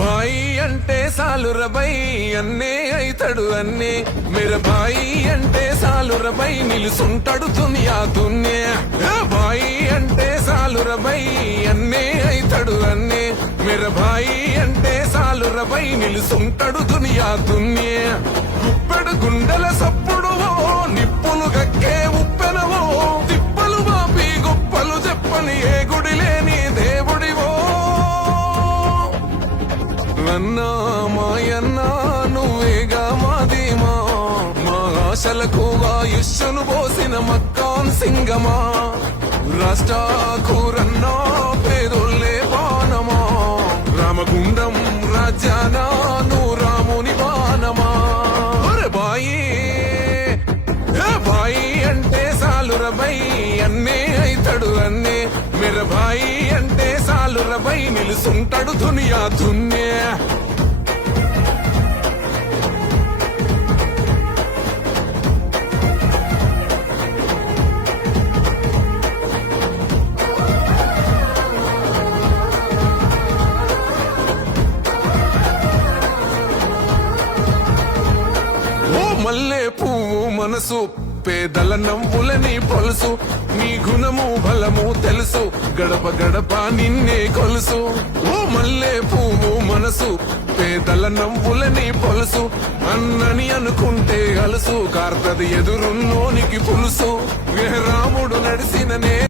బాయి అంటే సాలురబై అన్నే అయితడు అన్నే. మెర భాయి అంటే సాలురబై నిలుసుంటాడు దునియా దున్నే. బాయి అంటే సాలురబై అన్నే అయితడు అన్నే. మెర భాయి అంటే సాలురబై నిలుసుంటాడు దునియా దున్నే. గుప్పెడు గుండెల సప్పుడు అన్నా మాయన్న నువ్వేగా మాదేమా మా. ఆశలకు ఆయుష్ను పోసిన మక్కాన్ సింగమా. రాష్ట్రాకూరన్నా పేదోళ్ళే పానమా రామగుండం రాజ్యాన నువ్వు రాముని బాణమా. బాయి బాయి అంటే సాలురబై అన్నే అయితడు అన్నే. మెర అంటే సాలురబై నిలుసుంటాడు దునియా దున్నే. మల్లె పువ్వు మనసు పేదల నవ్వులని పొలుసు. నీ గుణము బలము తెలుసు. గడప గడప నిన్నే కొలుసు. ఓ మల్లె పువ్వు మనసు పేదల నవ్వులని పొలుసు. అన్నని అనుకుంటే అలుసు. కార్తది ఎదురున్నోనికి పులుసు. ఏ రాముడు నడిసిన నే